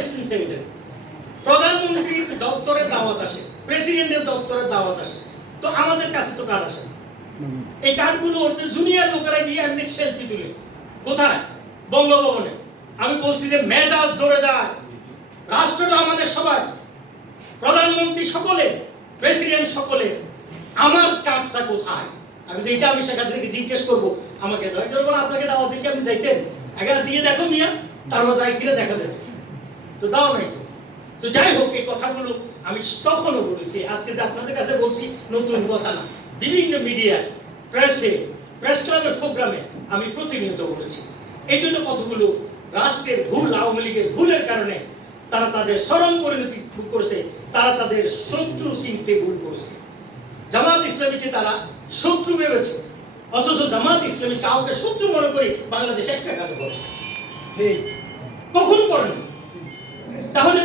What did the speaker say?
Palestine seminary, প্রধানমন্ত্রীর দপ্তরের দাওয়াত আসে, প্রেসিডেন্টের দপ্তরের দাওয়াত আসে, তো আমাদের কাছে তো কার্ড আসে। এই কার্ডগুলো ওদের জুনিয়র লোকেরা গিয়ে এমনি সেলফি তুলে। কোথায়? বঙ্গভবনে। আমি বলছি যে মেজাজ ধরে যায়, রাষ্ট্রটা আমাদের সবার, প্রধানমন্ত্রী সকলে, প্রেসিডেন্ট সকলে, আমার কার্ডটা কোথায়? আমি যে এটা আমি শেখ হাসিনাকে জিজ্ঞেস করবো, আমাকে দরকার বলে আপনাকে দাওয়াত দিকে আপনি যাইতেন, আগে দিয়ে দেখো মিয়া, তারপর যাই কিনা দেখা যায়, তো দাও নাই তো। তো যাই হোক, এই কথাগুলো আমি তখনও বলেছি, আজকে যে আপনাদের কাছে বলছি নতুন কথা না, বিভিন্ন মিডিয়া, প্রেসে, প্রেস ক্লাবের প্রোগ্রামে আমি প্রতিনিয়ত বলেছি। এই জন্য কতগুলো রাষ্ট্রের ভুল, আওয়ামী লীগের ভুলের কারণে তারা তাদের চরম পরিণতি করেছে, তারা তাদের শত্রু চিনতে ভুল করেছে। জামাত ইসলামীকে তারা শত্রু ভেবেছে, অথচ জামাত ইসলামী কাউকে শত্রু মনে করে বাংলাদেশে একটা কাজ করে কখনো করেনি। তাহলে